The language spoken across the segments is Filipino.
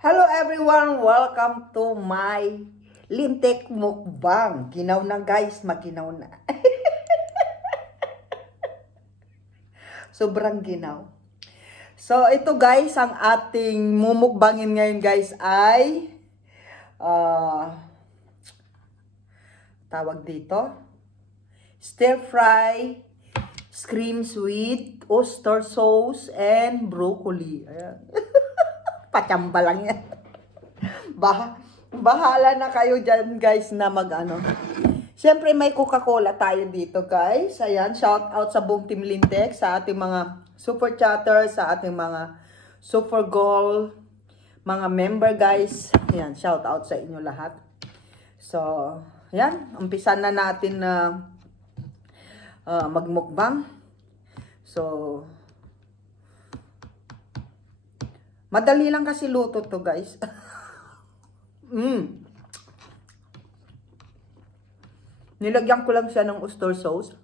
Hello everyone! Welcome to my lintik mukbang. Ginaw na guys, maginaw na. Sobrang ginaw. So ito guys, ang ating mumukbangin ngayon guys ay tawag dito, stir fry screams with oyster sauce and broccoli. Ayan. Pachamba lang yan. Bahala na kayo dyan guys na mag-ano. Siyempre may Coca-Cola tayo dito guys. Ayan, shout out sa buong Team Lintek, sa ating mga super chatters, sa ating mga super goal, mga member guys. Ayan, shout out sa inyo lahat. So, ayan, umpisan na natin na magmukbang. So, madali lang kasi luto to guys. Nilagyan ko lang siya ng oyster sauce.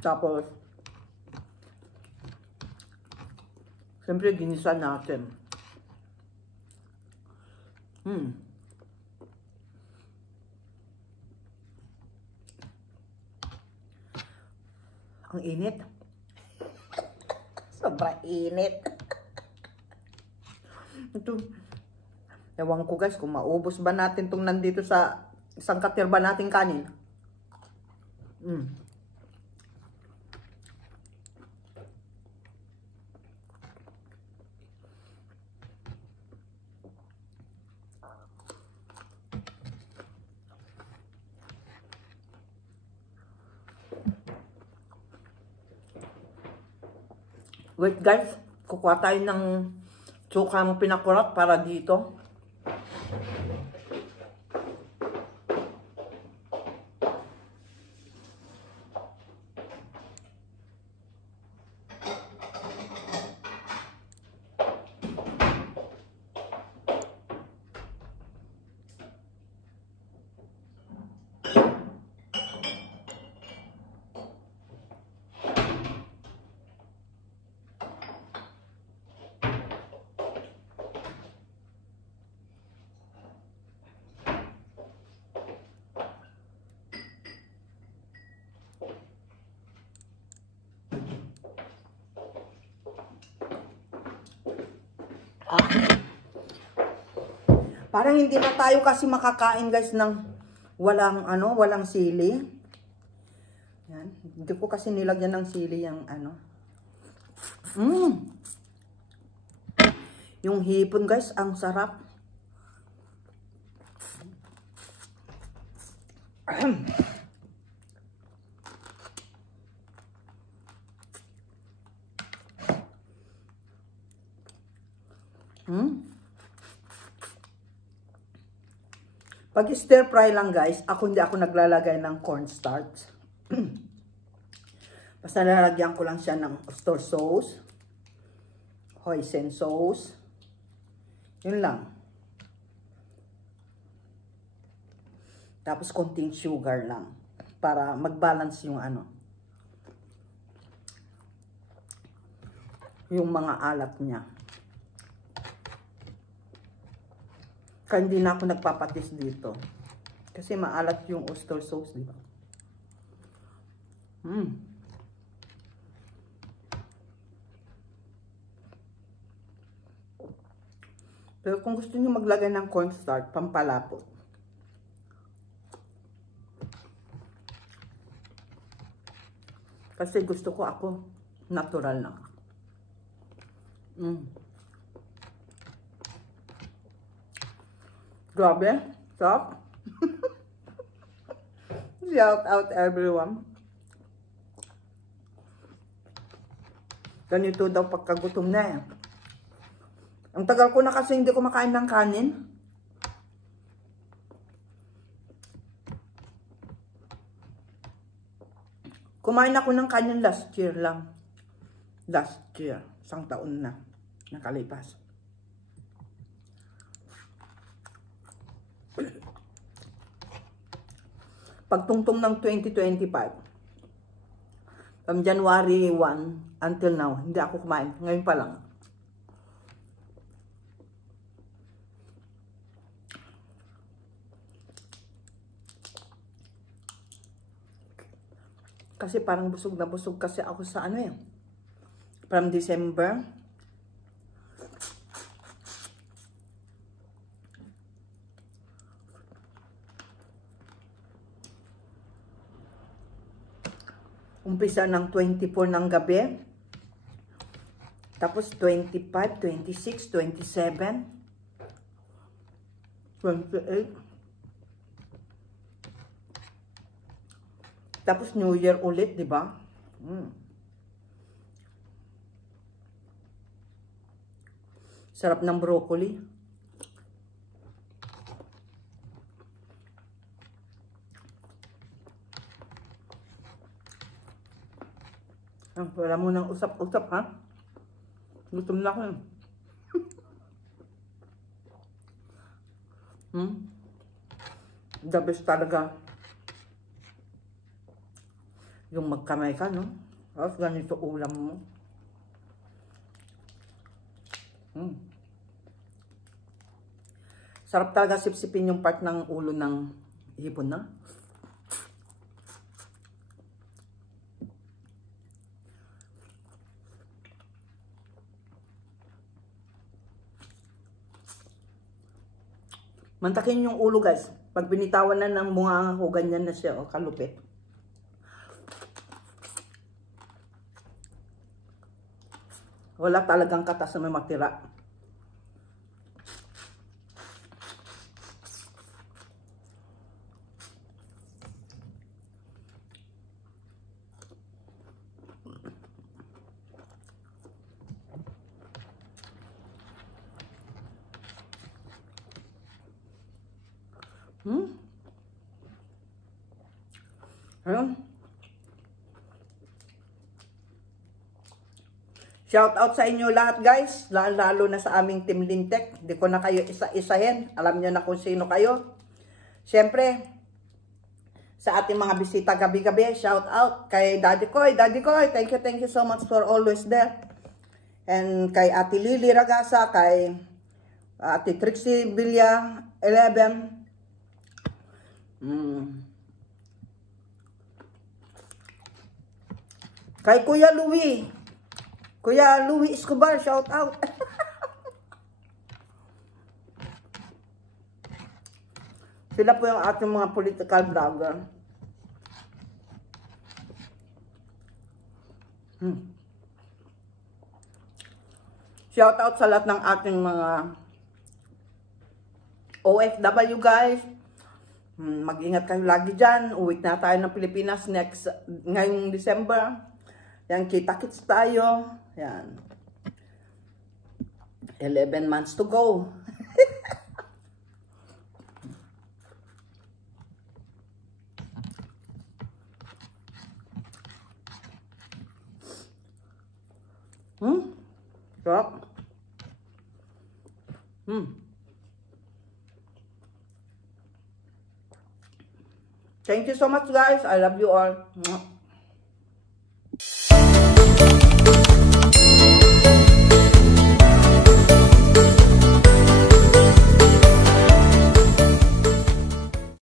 Tapos, siyempre ginisa natin. Ang init. Sobrang init. Ito. Ewan ko guys kung maubos ba natin itong nandito sa isang katirba nating kanin. Wait guys, kukuha tayo ng suka mo pinakurat para dito. Parang hindi na tayo kasi makakain guys ng walang sili. Yan. Hindi ko kasi nilagyan ng sili yung Yung hipon guys, ang sarap. Pag stir fry lang guys, hindi ako naglalagay ng cornstarch. Basta nalagyan ko lang siya ng oyster sauce, hoisin sauce. Yun lang. Tapos konting sugar lang para mag-balance yung yung mga alat niya. Kaya hindi na ako nagpapatis dito. Kasi maalat yung oyster sauce, di ba? Pero kung gusto niyo maglagay ng cornstarch, pampalapot. Kasi gusto ko ako natural na. Grabe, stop. Shout out everyone. Ganito daw pagkagutom na eh. Ang tagal ko na kasi hindi kumakain ng kanin. Kumain ako ng kanin last year lang. Last year. Isang taon na nakalipas. Pagtungtong ng 2025, From January 1 until now, hindi ako kumain. Ngayon pa lang. Kasi parang busog na busog kasi ako sa ano eh. From December. Umpisa ng 24 ng gabi. Tapos 25, 26, 27, 28. Tapos New Year ulit, di ba? Sarap ng broccoli. Wala mo nang usap-usap, ha? Gutom na ako. The best talaga. Yung magkamay ka, no? Tapos ganito ulam mo. Sarap talaga sipsipin yung part ng ulo ng hipon na. Mantakin yung ulo, guys. Pag binitawan na ng bunga ko, ganyan na siya, kalupit. Wala talagang katas na may matira. Ayun. Shout out sa inyo lahat, guys. Lalo na sa aming Team Lintek. Hindi ko na kayo isa-isahin. Alam nyo na kung sino kayo. Siyempre, sa ating mga bisita gabi-gabi, shout out kay Daddy Koy. Daddy Koy, thank you so much for always there. And kay Ate Lily Ragasa, kay Ate Trixie Villa 11. Kay Kuya Louie. Kuya Louie Escobar, shout out. Sila po yung ating mga political vlogger. Shout out sa lahat ng ating mga OFW, guys. Mag-ingat kayo lagi dyan. Uwi na tayo ng Pilipinas ngayong December. Yan, kita-kits tayo. Yan. 11 months to go. Sarap. Thank you so much, guys. I love you all.